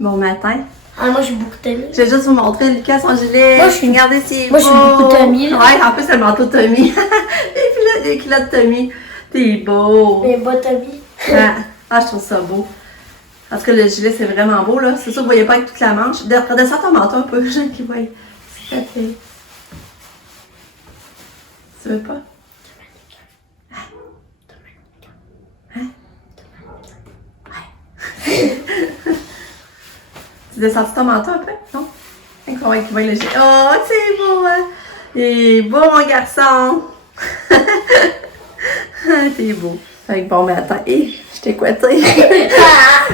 Bon matin. Ah, moi, je suis beaucoup Tommy. Je vais juste vous montrer Lucas son gilet. Moi, je suis- Regardez si moi, je suis beaucoup Tommy, là. Ouais, en plus, c'est le manteau de Tommy. les culottes de Tommy. T'es beau. Mais pas Tommy. Ah, je trouve ça beau. Parce que le gilet, c'est vraiment beau, là. C'est sûr que vous voyez pas avec toute la manche. Redescends ton manteau un peu, j'aime qu'ils voient. S'il te plaît. Tu veux pas? Hein? Tu descends ton manteau un peu? Non? Fait qu'on va qu'il voit le gilet. Oh, c'est beau, hein? Il est beau, mon garçon! T'es beau. Fait que bon, mais attends. Hé, je t'ai couetté.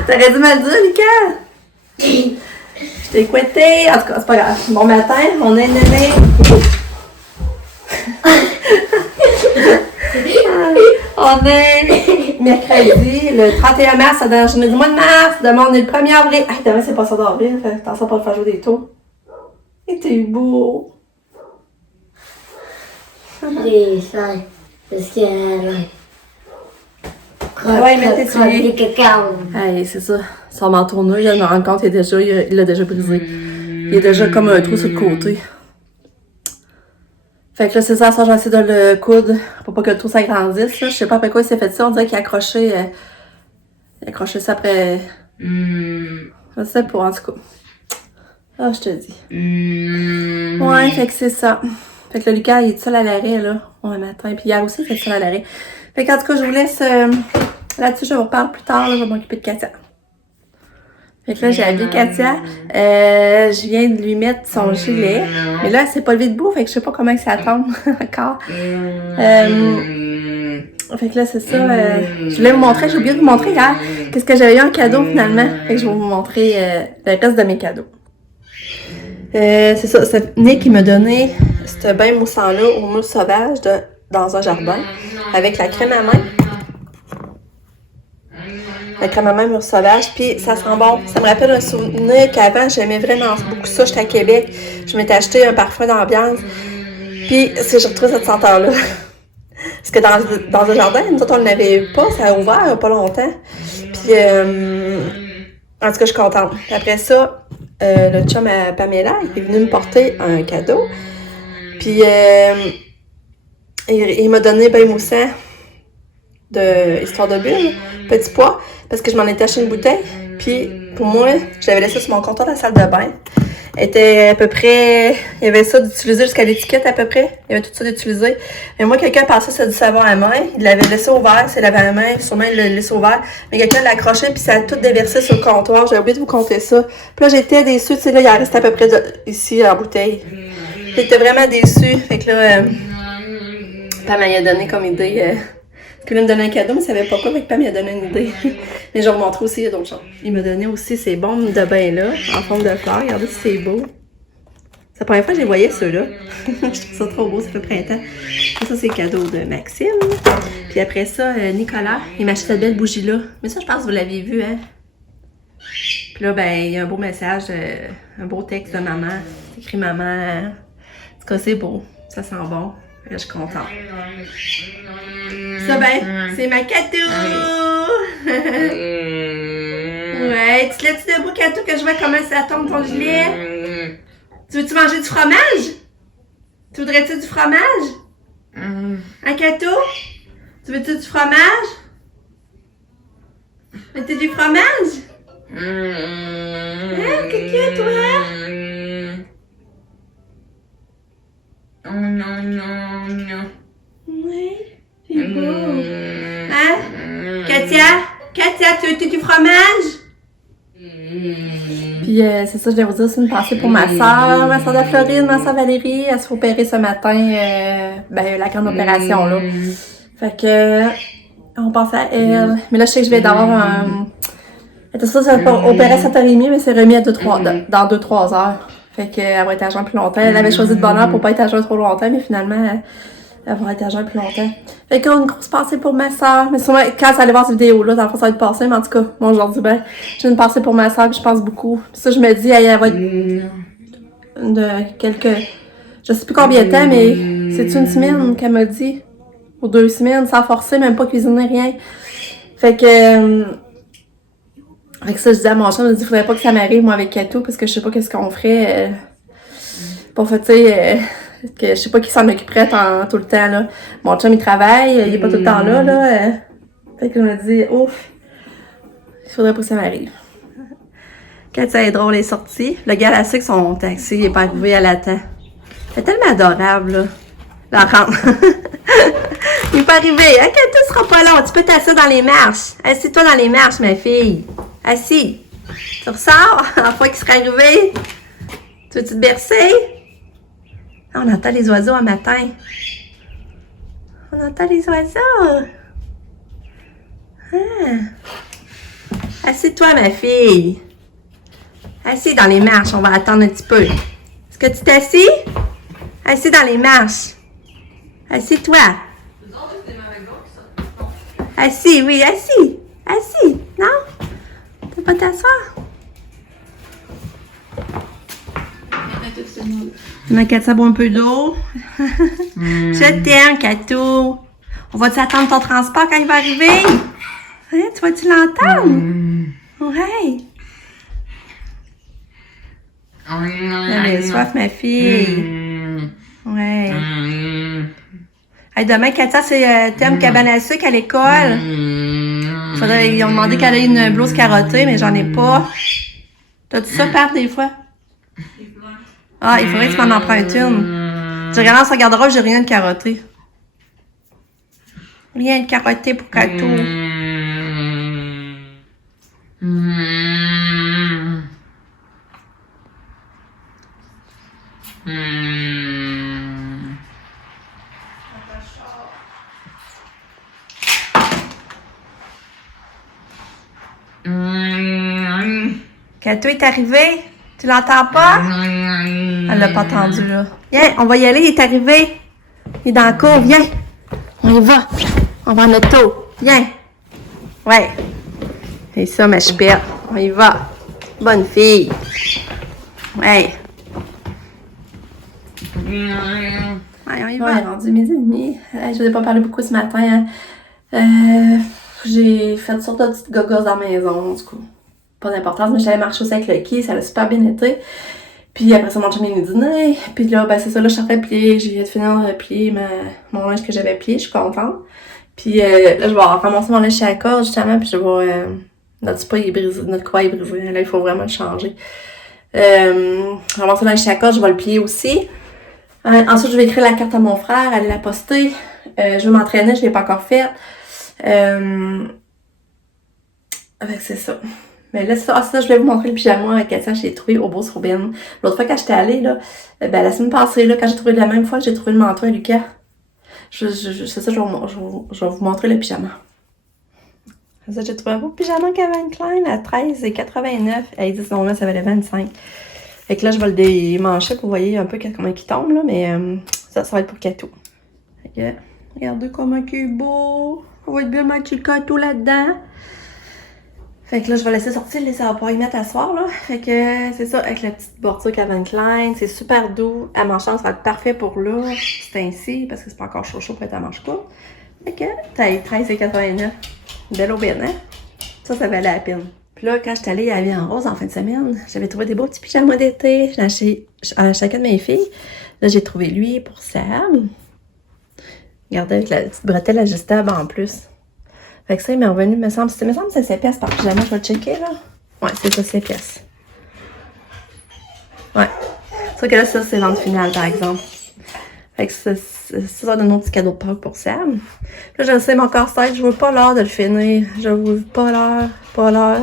T'aurais dû me le dire, Lucas. Je t'ai couetté. En tout cas, c'est pas grave. Bon matin, on est nommé. On est mercredi, le 31 mars, c'est dans la journée du mois de mars. Demain, on est le 1er avril. Ah, demain, c'est pas ça d'avril. Fait attention pour le faire jouer des tours. Et t'es beau. C'est ça. Parce que. Ouais, mais t'es tué. Des cacao. Hey, c'est ça. Son manteau neuf, je viens de me rendre compte, il l'a déjà brisé. Il est déjà comme un trou sur le côté. Fait que là, c'est ça, je vais essayer de le coudre pour pas que le trou s'agrandisse. Je sais pas après quoi il s'est fait ça. On dirait qu'il a accroché, ça après. Je sais pas, en tout cas. Ah, je te dis. Ouais, fait que c'est ça. Fait que le Lucas, il est seul à l'arrêt, là. Ouais, matin. Puis hier aussi, il est seul à l'arrêt. Fait qu'en tout cas, je vous laisse là-dessus. Je vous reparle plus tard. Là, je vais m'occuper de Katia. Fait que là, j'ai appelé Katia. Je viens de lui mettre son gilet. Mais là, elle s'est pas levée debout. Fait que je sais pas comment ça tombe encore. Fait que là, c'est ça. Je voulais vous montrer. J'ai oublié de vous montrer hier. Qu'est-ce que j'avais eu en cadeau finalement. Fait que je vais vous montrer le reste de mes cadeaux. C'est ça. C'est Nick qui m'a donné ce bain moussant-là au mousse sauvage dans un jardin. Avec la crème à main. La crème à main mousse sauvage, puis ça sent bon. Ça me rappelle un souvenir qu'avant, j'aimais vraiment beaucoup ça. J'étais à Québec, je m'étais acheté un parfum d'ambiance, puis j'ai retrouvé cette senteur-là. Parce que dans le jardin, nous autres, on n'avait pas, ça a ouvert il n'y a pas longtemps. Puis, en tout cas, je suis contente. Après ça, le chum à Pamela, il est venu me porter un cadeau. Puis, il m'a donné bain moussant de Histoire de Bulle, petit pois, parce que je m'en étais acheté une bouteille. Puis, pour moi, je l'avais laissé sur mon comptoir de la salle de bain. Était à peu près, il y avait ça d'utilisé jusqu'à l'étiquette à peu près. Il y avait tout ça d'utilisé. Mais moi, quelqu'un pensait que c'était du savon à main. Il l'avait laissé ouvert, c'est lavé à la main, sûrement il l'a laissé ouvert. Mais quelqu'un l'a accroché puis ça a tout déversé sur le comptoir. J'ai oublié de vous compter ça. Puis là, j'étais déçue. Tu sais, là, il en restait à peu près ici en bouteille. J'étais vraiment déçue. Fait que là, Pam m'a donné comme idée. Il voulait me donner un cadeau, mais il savait pas quoi, mais Pam m'a donné une idée. Mais je vais vous montrer aussi, il y a d'autres choses. Il m'a donné aussi ces bombes de bain-là, en forme de fleurs. Regardez si c'est beau. C'est la première fois que je les voyais, ceux-là. Je trouve ça trop beau, ça fait printemps. Et ça, c'est le cadeau de Maxime. Puis après ça, Nicolas, il m'a acheté cette belle bougie-là. Mais ça, je pense que vous l'aviez vu, hein. Puis là, ben, il y a un beau message, un beau texte de maman. C'est écrit maman. En tout cas, c'est beau. Ça sent bon. Je suis contente. Ça, ben, c'est ma cadeau! Ouais, tu lèves-tu debout, cadeau, que je vois comment ça tombe ton gilet? Tu veux-tu manger du fromage? Tu voudrais-tu du fromage? Un cadeau? Tu veux-tu du fromage? Veux-tu du fromage? Hein, qu'est-ce toi? Non. Oui, c'est beau. Hein? Katia, tu veux du fromage? Puis c'est ça, je vais vous dire, c'est une pensée pour ma soeur de Floride, ma soeur Valérie. Elle se fait opérer ce matin, la grande opération, là. Fait que, on pense à elle. Mais là, je sais que je vais d'avoir un... Elle était sûre que ça va opérer à 7h30, mais c'est remis à dans 2-3 heures. Fait qu'elle va être à jeun plus longtemps. Elle avait choisi de bonne heure pour pas être à jeun trop longtemps, mais finalement, elle va être à jeun plus longtemps. Fait qu'on a une grosse pensée pour ma soeur. Mais sûrement, quand ça allait voir cette vidéo-là, dans le fond, ça va être passé. Mais en tout cas, moi, aujourd'hui, ben, j'ai une pensée pour ma soeur, puis je pense beaucoup. Puis ça, je me dis, elle va être de quelques... Je sais plus combien de temps, mais c'est une semaine qu'elle m'a dit. Ou 2 semaines, sans forcer, même pas cuisiner, rien. Fait que... Avec ça, je disais à mon chum, je me dis, faudrait pas que ça m'arrive, moi, avec Kato, parce que je sais pas qu'est-ce qu'on ferait pour faire, tu sais, que je sais pas qui s'en occuperait tout le temps, là. Mon chum, il travaille, il est pas tout le temps là. Fait que je me dis, ouf, il faudrait pas que ça m'arrive. Katia est drôle, elle est sortie. Le gars à la sucre, son taxi, il est pas arrivé à la temps. Elle est tellement adorable, là. Là, rentre. Il est pas arrivé. Hein, Katia sera pas long. Tu peux t'asseoir dans les marches. Assis-toi dans les marches, ma fille. Assis. Tu ressors, la fois qu'il sera arrivé. Tu veux-tu te bercer? Ah, on entend les oiseaux un matin. On entend les oiseaux. Ah. Assis-toi, ma fille. Assis dans les marches, on va attendre un petit peu. Est-ce que tu t'assis? Assis dans les marches. Assis-toi. Assis, oui, assis. Assis, non? Tu veux pas t'asseoir? Ma Katia boit un peu d'eau. Je t'aime, Kato. On va-tu attendre ton transport quand il va arriver? Hein, tu vas-tu l'entendre? Ouais. Elle a soif, ma fille. Ouais. Hey, demain, Katia, c'est thème cabane à sucre à l'école. Ils ont demandé qu'elle ait une blouse carottée, mais j'en ai pas. T'as-tu ça, Pat, des fois? Ah, il faudrait que tu m'en empruntes une. Je regarde dans son garde-robe, j'ai rien de carotté. Rien de carotté pour Kato. Kato est arrivé? Tu l'entends pas? Elle l'a pas entendu, là. Viens, on va y aller, il est arrivé. Il est dans la cour, viens. On y va. On va en auto. Viens. Ouais. C'est ça, ma chipette. On y va. Bonne fille. Ouais. Ouais, on y va. Ouais, rendu midi et demi. Je vous ai pas parlé beaucoup ce matin. J'ai fait toutes sortes de petites gogos dans la maison, du coup. Pas d'importance, mais j'allais marcher aussi avec le Lucky, ça a super bien été. Puis après ça, mon chum est venu dîner. Puis là, ben c'est ça, là, je suis en train de plier. J'ai viens de finir de plier mon linge que j'avais plié, je suis contente. Puis là, je vais ramasser mon linge chez la corde, justement, puis je vais... notre spa est brisé, notre croix est brisée. Là, il faut vraiment le changer. Ramasser le linge chez la corde, je vais le plier aussi. Ensuite, je vais écrire la carte à mon frère, aller la poster. Je vais m'entraîner, je l'ai pas encore faite. Avec c'est ça. Mais là, ça, je vais vous montrer le pyjama avec Katia, je l'ai trouvé au Beauce-Robin. L'autre fois, quand j'étais allée, là, ben, la semaine passée, là, quand j'ai trouvé la même fois que j'ai trouvé le manteau à Lucas, c'est ça, je vais vous montrer le pyjama. Ça, j'ai trouvé un beau pyjama Calvin Klein à 13,89. Elle dit, non, là, ça valait 25. Fait que là, je vais le démancher pour vous voyez un peu comment il tombe, là, mais ça va être pour Kato. Fait que, regardez comment il est beau. On va être bien mettre le Kato là-dedans. Fait que là, je vais laisser sortir, ça va pouvoir y mettre à soir, là. Fait que c'est ça, avec la petite bordure Calvin Klein. C'est super doux. À manchant, ça va être parfait pour là. C'est ainsi, parce que c'est pas encore chaud pour être à manche courte. Fait que, taille 13,89. Belle aubaine, hein? Ça valait la peine. Puis là, quand j'étais allée à la Vie en Rose en fin de semaine, j'avais trouvé des beaux petits pyjamas d'été. J'ai acheté à chacune de mes filles. Là, j'ai trouvé lui pour Sam. Regardez, avec la petite bretelle ajustable en plus. Fait que ça, il m'est revenu, me semble que c'est 7 pièces par pyjama, je vais checker, là. Ouais, c'est ça, 7 pièces. Ouais. C'est sûr que là, ça, c'est vente finale, par exemple. Fait que ça donne mon petit cadeau de Pâques pour Sam. Là, je sais, mon corset, je veux pas l'heure de le finir. Je veux pas l'heure.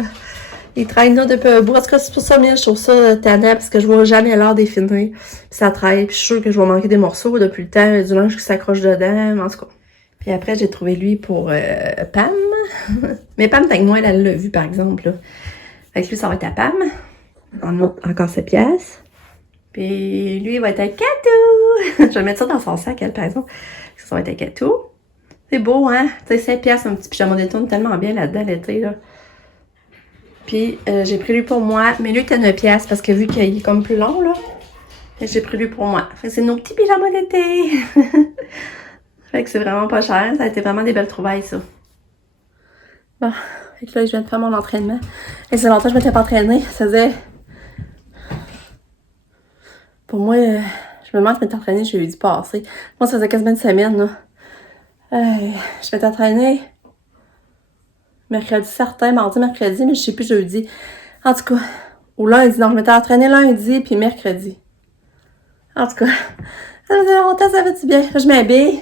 Il traîne là depuis un bout. En tout cas, c'est pour ça, je trouve ça tannant, parce que je vois jamais l'heure des finir. Puis ça traîne, puis je suis sûre que je vais manquer des morceaux depuis le temps, du linge qui s'accroche dedans, en tout cas. Puis après, j'ai trouvé lui pour Pam. Mais Pam, avec moi, elle l'a vu, par exemple. Là. Fait que lui, ça va être à Pam. Encore 7 pièces. Puis lui, il va être à Kato. Je vais mettre ça dans son sac, elle, par exemple. Ça va être à Kato. C'est beau, hein? Tu sais, 7 pièces, un petit pyjama d'été, tellement bien là-dedans l'été, là. Puis j'ai pris lui pour moi. Mais lui, était 9 pièces parce que vu qu'il est comme plus long, là. J'ai pris lui pour moi. Fait que c'est nos petits pyjamas d'été. Fait que c'est vraiment pas cher. Ça a été vraiment des belles trouvailles, ça. Bon. Fait que là, je viens de faire mon entraînement. Et c'est longtemps que je m'étais pas entraînée. Ça faisait... Pour moi, je me demande si je m'étais entraînée jeudi passé. Moi, ça faisait quasiment une semaine, là. Je m'étais entraînée mercredi certain, mardi, mercredi, mais je sais plus jeudi. En tout cas, ou lundi. Non, je m'étais entraînée lundi puis mercredi. En tout cas, ça faisait longtemps, ça fait du bien. Là, je m'habille.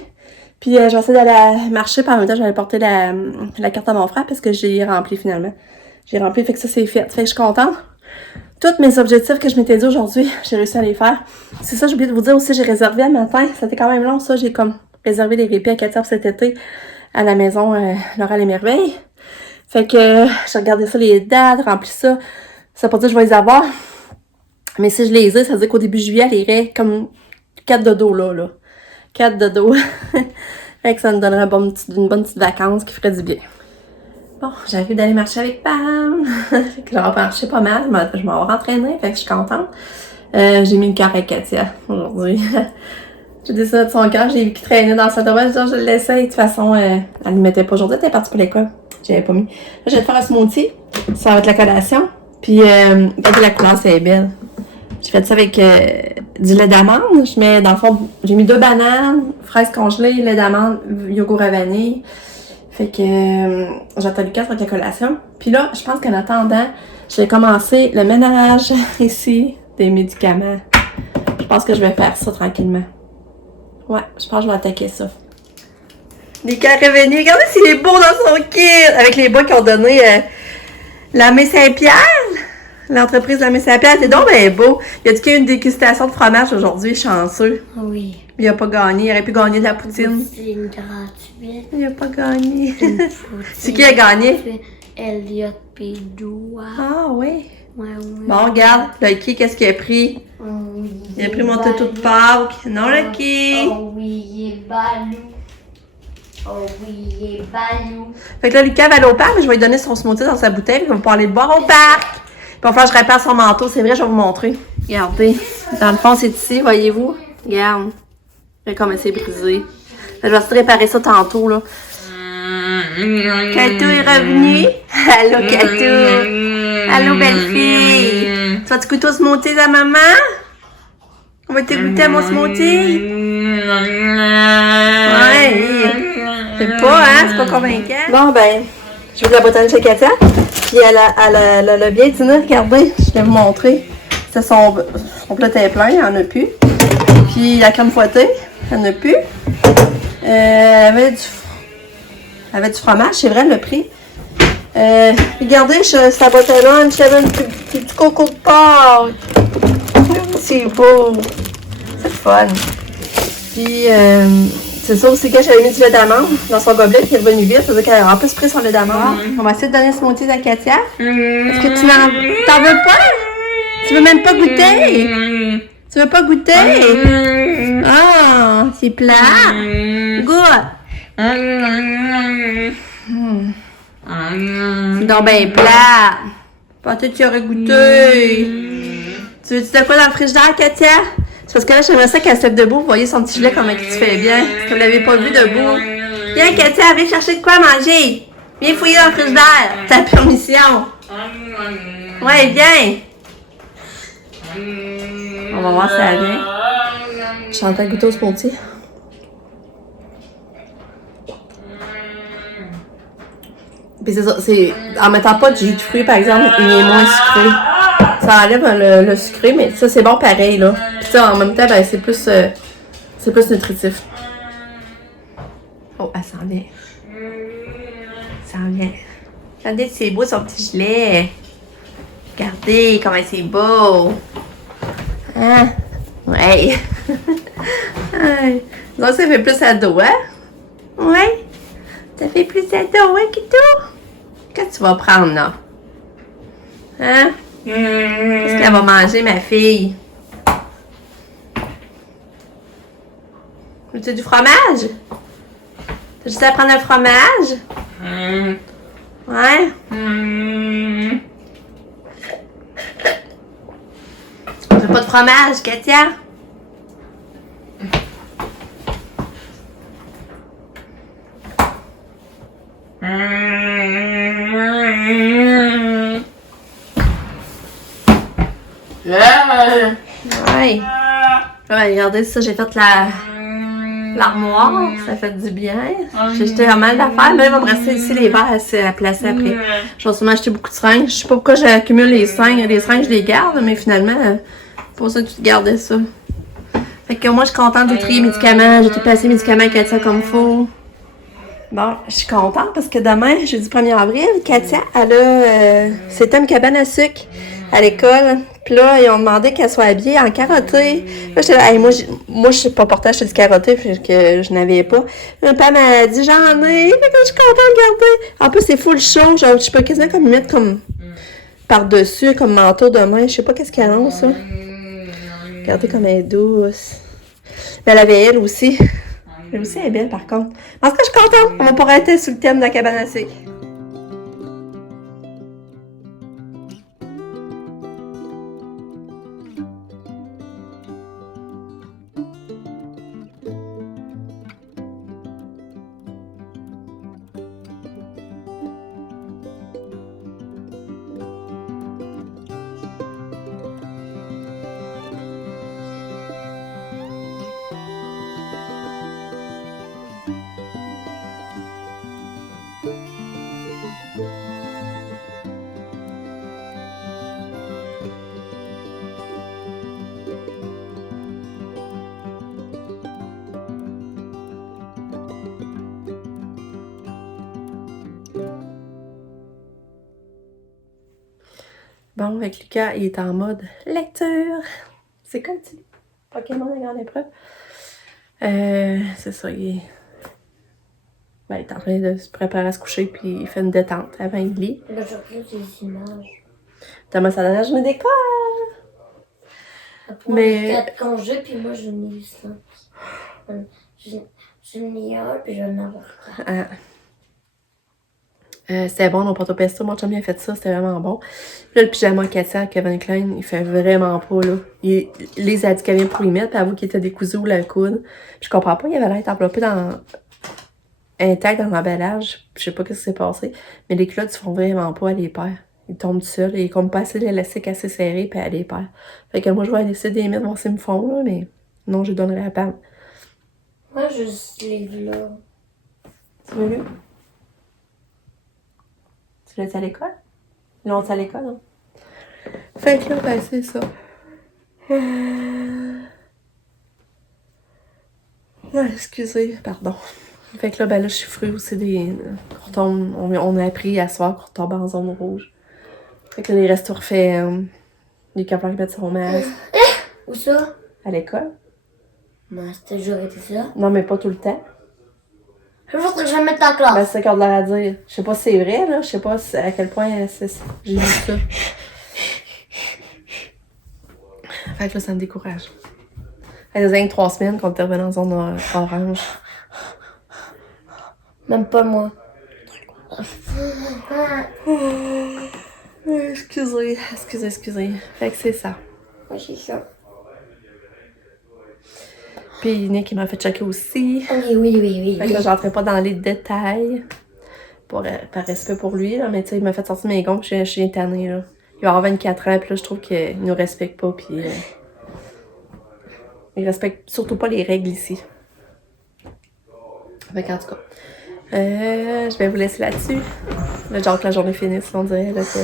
Puis je vais essayer d'aller marcher, puis en même temps, je vais aller porter la carte à mon frère parce que j'ai rempli finalement. J'ai rempli, fait que ça, c'est fait. Fait que je suis contente. Tous mes objectifs que je m'étais dit aujourd'hui, j'ai réussi à les faire. C'est ça, j'ai oublié de vous dire aussi, j'ai réservé le matin. C'était quand même long, ça. J'ai comme réservé des répits à 4 heures cet été à la maison Laurel et Merveille. Fait que j'ai regardé ça, les dates, rempli ça. Ça veut pas dire que je vais les avoir. Mais si je les ai, ça veut dire qu'au début juillet, elle irait comme 4 dodo là. 4 dodo. Fait que ça me donnerait une bonne petite vacance qui ferait du bien. Bon, j'arrive d'aller marcher avec Pam. Fait que j'aurais marché pas mal. Je m'en vais entraîner, fait que je suis contente. J'ai mis le cœur avec Katia aujourd'hui. J'ai décidé de son cœur, j'ai vu qu'il traînait dans sa dommage. Je l'essaye. De toute façon, elle ne le mettait pas aujourd'hui. Elle était partie pour l'école. J'avais pas mis. Là, je vais te faire un smoothie. Ça va être la collation. Puis, regardez la couleur, c'est belle. J'ai fait ça avec du lait d'amande. Je mets, dans le fond, j'ai mis 2 bananes, fraises congelées, lait d'amande, yogourt à vanille. Fait que j'attends Lucas avec la collation. Puis là, je pense qu'en attendant, je vais commencer le ménage ici des médicaments. Je pense que je vais faire ça tranquillement. Ouais, je pense que je vais attaquer ça. Lucas est revenu. Regardez s'il est beau dans son kit! Avec les bas qu'ils ont donné la Mé Saint-Pierre. L'entreprise de la Mé Saint-Pierre. C'est donc bien beau. Il a dit qu'il y a eu une dégustation de fromage aujourd'hui, chanceux. Oui. Il a pas gagné. Il aurait pu gagner de la poutine. Poutine gratuite. Il a pas gagné. C'est C'est qui a gagné? Elliot Pédoua. Ah oui. Ouais, oui. Bon, regarde. Lucky, qu'est-ce qu'il a pris? Oh, oui, Il a pris mon toutou de Pâques. Non, Lucky. Oh oui, il est balou. Oh oui, il est balou. Fait que là, Lucas va aller au parc, mais je vais lui donner son smoothie dans sa bouteille. Puis il va pouvoir aller le boire au parc. Puis il va falloir que je répare son manteau. C'est vrai, je vais vous montrer. Regardez. Dans le fond, c'est ici, voyez-vous? Regarde. Comme c'est brisé. Je vais essayer de réparer ça tantôt, là. Katou est revenu. Allô, Katou. Allô, belle fille. Tu vas-tu goûter au smoothie à maman? On va te goûter à mon smoothie? Ouais. C'est pas, hein? C'est pas convaincant. Bon, ben, je vous la botane chez Katia. Puis elle a bien dîné. Regardez, je vais vous montrer. C'est son plat est plein, il n'y en a plus. Puis la crème fouettée, il n'y en a plus. Elle avait du fromage, c'est vrai, elle l'a pris. Regardez, sa boîte à lunch, j'avais un petit coco de porc. C'est beau. C'est fun. Puis, c'est ça aussi, quand j'avais mis du lait d'amande dans son gobelet, qui est revenu vite, ça veut dire qu'elle a en plus pris son lait d'amande. On va essayer de donner ce smoothie à Katia. Est-ce que tu t'en veux pas? Tu veux même pas goûter? Tu veux pas goûter? Ah, c'est plat. Goûte. C'est donc bien plat. Peut-être que tu aurais goûté. Tu veux-tu de quoi dans le frigidaire, Katia? C'est parce que là, j'aimerais ça qu'elle se lève debout. Vous voyez son petit gilet, comment il se fait bien. Parce que vous l'avez pas vu debout. Viens, Katia, viens chercher de quoi manger. Viens fouiller dans le frigidaire. Ta permission. Ouais, viens. On va voir si ça vient. Je suis en train de goûter au smoothie. Puis c'est ça, en mettant pas de jus de fruits, par exemple, il est moins sucré. Ça enlève le sucré, mais ça, c'est bon pareil, là. Puis ça, en même temps, ben, c'est plus nutritif. Oh, elle s'en vient. Ça s'en vient. Regardez, c'est beau, son petit gilet. Regardez comment c'est beau. Hein? Ouais. Donc, ça fait plus ado, hein? Ouais. Ça fait plus ado, hein, Kito? Qu'est-ce que tu vas prendre, là? Hein? Qu'est-ce qu'elle va manger, ma fille? Veux-tu du fromage? T'as juste à prendre un fromage? Ouais? Tu veux pas de fromage, Katia? Ouais. Regardez ça, j'ai fait l'armoire, ça fait du bien. J'ai acheté un mal d'affaires, mais il va me rester ici les verres à placer après. Je vais sûrement acheter beaucoup de seringues. Je sais pas pourquoi j'accumule les seringues. Les seringues, je les garde, mais finalement, c'est pour ça que tu gardais ça. Fait que moi, je suis contente, j'ai trié les médicaments, j'ai tout placé les médicaments Katia comme faut. Bon, je suis contente parce que demain, jeudi 1er avril, Katia, elle a c'était une cabane à sucre à l'école. Puis là, ils ont demandé qu'elle soit habillée en carotté. Là, j'étais là, hey, moi, je suis pas portée à acheter du carotté, puis que je n'avais pas. Là, ma femme m'a dit, j'en ai. Fait que je suis contente de garder. En plus, c'est full chaud. Genre, je peux quasiment comme mettre comme par-dessus, comme manteau demain. Je sais pas qu'est-ce qu'elle a, ça. Regardez comme elle est douce. Mais elle avait elle aussi. Elle aussi, elle est belle, par contre. En tout cas, je suis contente. On va pouvoir être sur le thème de la cabane à sucre. Bon, avec Lucas, il est en mode lecture. C'est comme tu dis. Pokémon la grande épreuve. C'est ça, il est en train de se préparer à se coucher, puis il fait une détente avant il lit. Là, je regarde les images. Thomas, ça donne la journée d'école. Mais 4 congés, puis moi, je n'ai eu ça. Je n'ai un, puis je n'en ai pas. C'était bon, mon porto pesto. Mon chum, il a fait ça, c'était vraiment bon. Puis là, le pyjama Katia, Kevin Klein, il fait vraiment pas, là. Les a dit qu'elle vient pour y mettre, puis avoue qu'il était décousu ou la coude. Puis je comprends pas, il avait l'air enveloppé intact dans l'emballage. Je sais pas ce qui s'est passé. Mais les culottes, ils font vraiment pas à les paires. Ils tombent tout seuls. Et comme pas assez l'élastique assez serré, puis à les paires. Fait que moi, je vais essayer de les mettre, voir s'ils me font, là, mais non, je donnerai à Pam. Moi, je l'ai vu là. Tu l'as vu? Tu l'as dit à l'école? Ils l'ont dit à l'école, hein? Fait que là, ben, c'est ça. Excusez, pardon. Fait que là, ben là, je suis fruit aussi on a appris à soir qu'on retombe en zone rouge. Fait que là, les restos referment. Les campeurs qui mettent son masque. Où ça? À l'école. Non, c'était toujours été ça. Non, mais pas tout le temps. Je voudrais que je me mette en classe. Ben, c'est ça qu'on a l'air à dire. Je sais pas si c'est vrai, là. Je sais pas à quel point j'ai vu ça. Fait que là, ça me décourage. Ça faisait 3 semaines qu'on était revenu en zone orange. Même pas moi. Excusez. Fait que c'est ça. Ouais, c'est ça. Puis Nick, il m'a fait checker aussi. Oui. Fait que là, j'entrais pas dans les détails. Par respect pour lui, là. Mais tu sais, il m'a fait sortir mes gonds, je suis tannée, là. Il va avoir 24 ans, puis là, je trouve qu'il nous respecte pas, puis... il respecte surtout pas les règles ici. Fait qu'en tout cas... je vais vous laisser là-dessus. Là, genre que la journée finisse, on dirait, là, que...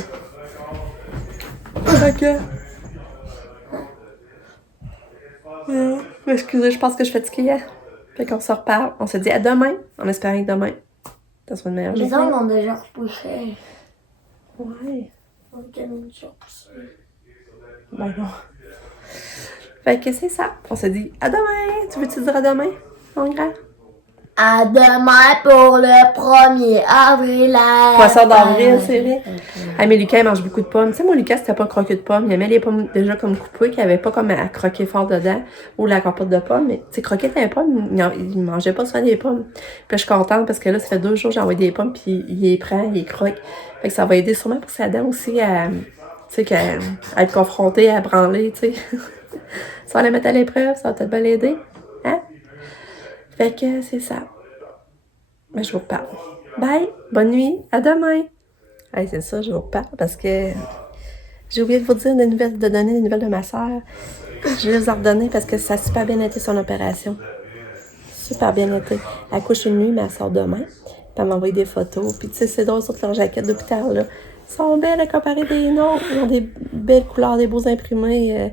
Ok. Excusez, je pense que je suis fatiguée. Fait qu'on se reparle. On se dit à demain, en espérant que demain, ça soit une meilleure journée. Les ongles ont déjà repoussé. Ouais. On a déjà repoussé. Ben non. Fait que c'est ça. On se dit à demain. Tu veux-tu dire à demain, mon grand? À demain pour le 1er avril. Poisson d'avril, c'est vrai. Ah, mais Lucas, il mange beaucoup de pommes. Tu sais, moi, Lucas, c'était pas croqué de pommes. Il aimait les pommes déjà comme coupées, qu'il n'y avait pas comme à croquer fort dedans, ou la compote de pommes. Mais, tu sais, croquer des pommes, il mangeait pas souvent des pommes. Puis là, je suis contente parce que là, ça fait 2 jours que j'ai envoyé des pommes, puis il les prend, il les croque. Fait que ça va aider sûrement pour sa dent aussi à, tu sais, à être confronté, à branler, tu sais. Ça va la mettre à l'épreuve, ça va peut-être bien l'aider. Hein? Fait que c'est ça. Mais je vous reparle. Bye! Bonne nuit! À demain! Hey, c'est ça, je vous reparle parce que J'ai oublié de vous dire de donner des nouvelles de ma soeur. Je vais vous en redonner parce que ça a super bien été son opération. Super bien été. Elle couche une nuit, mais elle sort demain. Puis elle m'a envoyé des photos. Puis tu sais, c'est drôle, toutes leurs jaquettes d'hôpital, là. Elles sont belles à comparer des nôtres. Ils ont des belles couleurs, des beaux imprimés.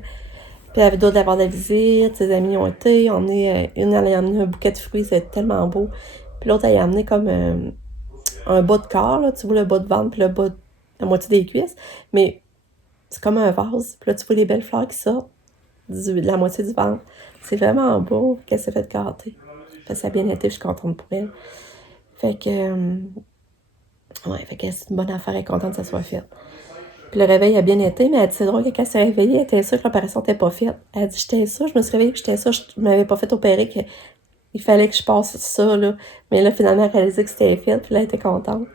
Puis elle avait d'autres d'avoir de la visite. Ses amis ont été. Une, elle a amené un bouquet de fruits, c'était tellement beau. Puis l'autre, elle a amené comme un bas de corps, là. Tu vois le bas de ventre, puis le bas de la moitié des cuisses. Mais c'est comme un vase. Puis là, tu vois les belles fleurs qui sortent de la moitié du ventre. C'est vraiment beau qu'elle s'est fait gâter. Ça a bien été, je suis contente pour elle. Fait que c'est une bonne affaire, elle est contente que ça soit fait. Puis le réveil a bien été, mais elle dit, c'est drôle que quand elle s'est réveillée, elle était sûre que l'opération n'était pas faite. Elle dit, j'étais sûre, je me suis réveillée, puis j'étais sûre, je ne m'avais pas fait opérer, qu'il fallait que je passe ça, là. Mais là, finalement, elle a réalisé que c'était fait, puis là, elle était contente.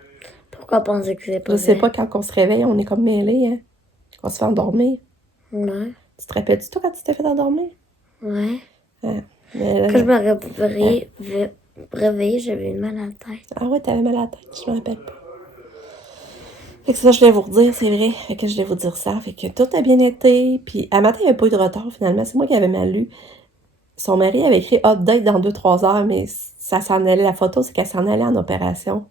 Pourquoi penser que c'est pas Je sais pas, quand on se réveille, on est comme mêlés, hein. On se fait endormir. Ouais. Tu te rappelles-tu, toi, quand tu t'es fait endormir? Ouais. Mais là, Quand je me réveillée, j'avais une mal à la tête. Ah ouais, t'avais mal à la tête, je me rappelle pas. Fait que ça, je voulais vous redire, c'est vrai. Fait que je voulais vous dire ça. Fait que tout a bien été. Puis à matin, il n'y avait pas eu de retard finalement. C'est moi qui avais mal lu. Son mari avait écrit update dans 2-3 heures, mais ça s'en allait. La photo, c'est qu'elle s'en allait en opération.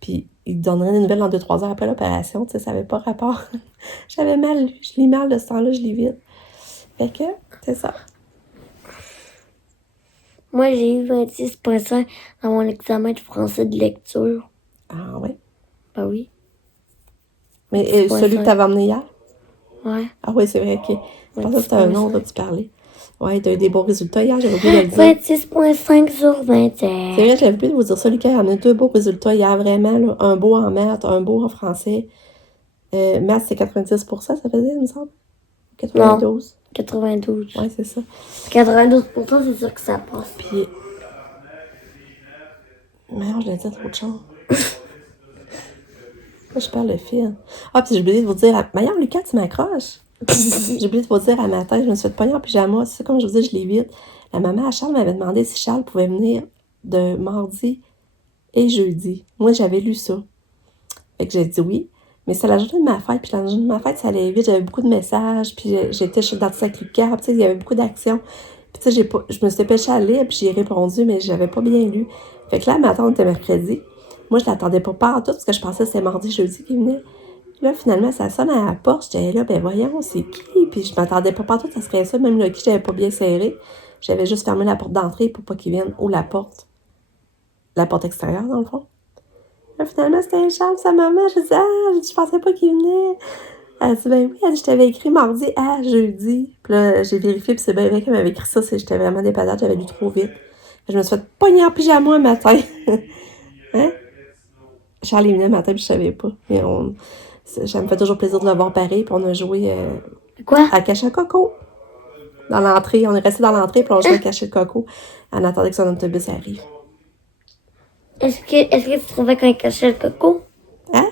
Puis il donnerait des nouvelles dans 2-3 heures après l'opération. Tu sais, ça n'avait pas rapport. J'avais mal lu. Je lis mal de ce temps-là, je lis vite. Fait que, c'est ça. Moi, j'ai eu 26,5 dans mon examen de français de lecture. Ah ouais. Ben oui. Mais celui que t'avais emmené hier? Ouais. Ah oui, c'est vrai, ok. Je pensais que c'était un autre dont tu parlais. Ouais, t'as eu des bons résultats hier, j'avais oublié de le dire. 26,5 sur 27. C'est vrai, j'avais oublié de vous dire ça, Lucas, il y en a 2 beaux résultats hier, vraiment, là. Un beau en maths, un beau en français. Maths, c'est 90%, ça faisait, il me semble? 92? 92. Ouais, c'est ça. 92%, c'est sûr que ça passe. Puis... Mais non, je l'ai dit autre chose. Là, je perds le fil. Ah, puis j'ai oublié de vous dire... D'ailleurs, Lucas, tu m'accroches. J'ai oublié de vous dire à matin, je me suis fait pogner en pyjama. C'est ça, comme je vous dis, je l'ai vite. La maman à Charles m'avait demandé si Charles pouvait venir de mardi et jeudi. Moi, j'avais lu ça. Fait que j'ai dit oui. Mais c'est la journée de ma fête. Puis la journée de ma fête, ça allait vite. J'avais beaucoup de messages. Puis j'étais chez le dentiste avec Lucas. Puis il y avait beaucoup d'actions. Puis tu sais, je me suis dépêchée à lire. Puis j'ai répondu, mais j'avais pas bien lu. Fait que là, ma tante était mercredi. Moi, je l'attendais pas en tout parce que je pensais que c'était mardi, jeudi qu'il venait. Là, finalement, ça sonne à la porte. J'étais là, ben voyons, c'est qui? Puis je m'attendais pas partout, ça serait ça. Même le qui, j'avais pas bien serré. J'avais juste fermé la porte d'entrée pour pas qu'il vienne. Ou la porte. La porte extérieure, dans le fond. Là, finalement, c'était Charles, sa maman. Je dis, je pensais pas qu'il venait. Elle dit, ben oui, elle dit, je t'avais écrit mardi à jeudi. Puis là, j'ai vérifié, puis c'est bien vrai qu'elle m'avait écrit ça. J'étais vraiment dépadante, j'avais lu trop vite. Je me suis fait pogner en pyjama un matin. Hein? Charles, il venait le matin, puis je savais pas. Mais ça me fait toujours plaisir de le voir pareil. Puis on a joué Quoi? à cacher le coco. Dans l'entrée. On est resté dans l'entrée, puis on jouait à cacher le coco. En attendant que son autobus arrive. Est-ce que tu trouvais quand il cachait le coco? Hein?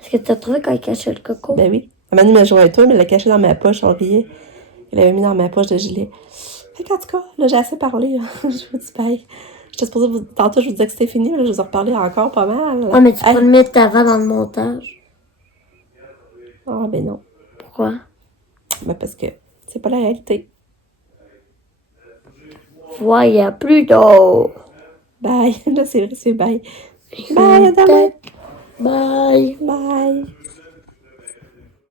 Est-ce que tu as trouvé quand il cachait le coco? Ben oui. Amanda m'a joué à toi, mais elle l'a caché dans ma poche, on riait. Elle l'avait mis dans ma poche de gilet. Fait qu'en tout cas, là, j'ai assez parlé. Je vous dis bye. J'étais supposée vous... Tantôt, je vous disais que c'était fini, mais là, je vous ai reparlé encore pas mal. Ah, mais tu peux le mettre avant dans le montage. Ah, ben non. Pourquoi? Ben parce que c'est pas la réalité. Voyez plus d'eau. Bye. Là, c'est vrai, c'est bye. Bye, à demain. Bye. Bye.